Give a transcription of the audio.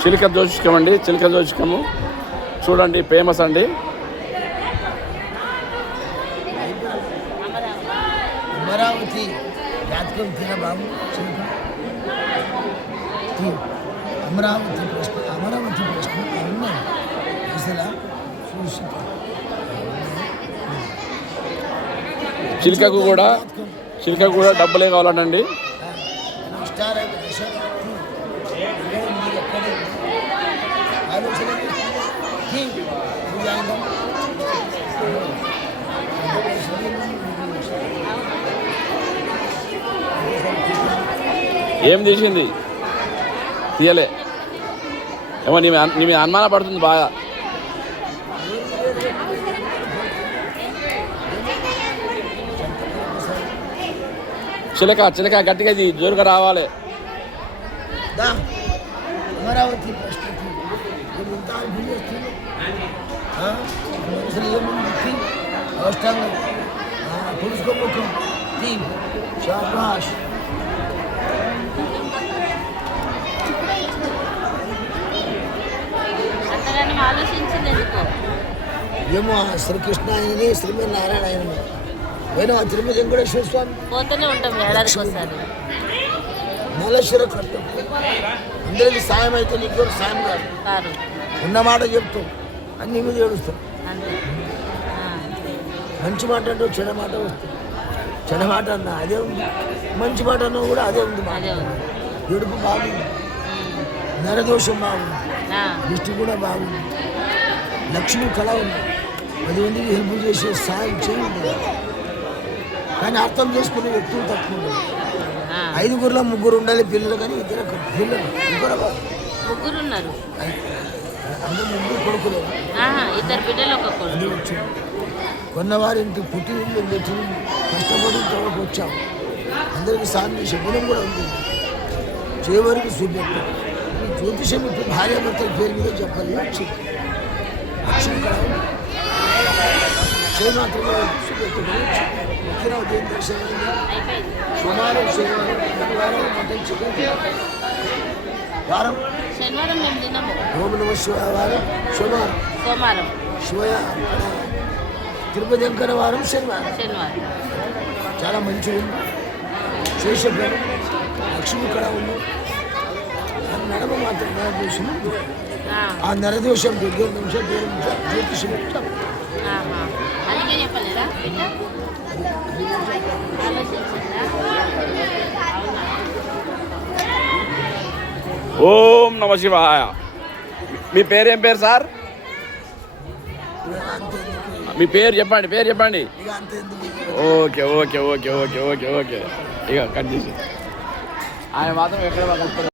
చిలక జ్యోతిష్కం అండి, చిలక జ్యోతిష్కము చూడండి, ఫేమస్ అండి. అమరావతి జాతకం తిన బాబు అమరావతి ప్రశ్న ఉన్నాయి అసలు చూసి చిలకకు కూడా డబ్బులే కావాలండి. స్టార్ ఆలోచన ఏం తీసింది తీయలే ఏమో నీ మీద అనుమాన పడుతుంది బాగా. చిలక గట్టిగా జోరుగా రావాలి. అమరావతి పులుసుకోముఖం శాబాష్. ఏమో శ్రీకృష్ణ ఆయనని శ్రీమన్ నారాయణ ఆయనని పోయినా తిరుమల వెంకటేశ్వర స్వామి పోతూనే ఉంటాం ఏడాదికి ఒకసారి. నలశిర కట్టం అందరికి సాయం అయితే నీకు సాయం కాదు. ఉన్నమాట చెప్తాం అన్ని మీద ఏడుస్తాం. మంచి మాట అంటే చెడ మాట వస్తుంది. చెడ మాట అన్నా అదే ఉంది, మంచి మాట అన్నా కూడా అదే ఉంది. ఏడుపు బాగుంది, నరదోషం బాగుంది, దృష్టి కూడా బాగుంది, లక్ష్మి కళ ఉంది, 10 మందికి హెల్ప్ చేసే సాయం చేయండి. కానీ అర్థం చేసుకునే వ్యక్తులు తక్కువ ఉండాలి. 5గురిలో 3 ఉండాలి పిల్లలు, కానీ పిల్లలు ముగ్గురు ఉన్నారు. అందరూ 3 కొడుకులు, 2 బిడ్డలు, 1 కొడుకు. వచ్చాము కొన్నవారి ఇంటికి పుట్టి పెట్టి కష్టపడి తోడుకు వచ్చాము. అందరికీ సాయం చేసే గుణం కూడా ఉంది. చేయవరకు చూపెట్టాం. జ్యోతిషం ఇప్పుడు భార్యాభర్తల పేరు మీద చెప్పాలి. లక్ష్మి చేయ మాత్రమే చూపెట్టుకుని ముఖ్యంగా ఉదయం దర్శనం సోమవారం మటన్ చికెన్, వారం శనివారం మేము తిన్నాము. ఓం నమ శివారం సోమవారం, శివయ తిరుపతి వెంకన్న వారం శనివారం. చాలా మంచిగా ఉంది. చేసే పని లక్ష్మి కళ ఉంది. నడమ మాత్రం నరదోషం. ఆ నరదోషం 2 నిమిషాలు జ్యోతిషం ఓం నమ శివాయ. మీ పేరేం పేరు సార్? మీ పేరు చెప్పండి. ఓకే ఇక కట్ చేసి ఆయన మాత్రం ఎక్కడ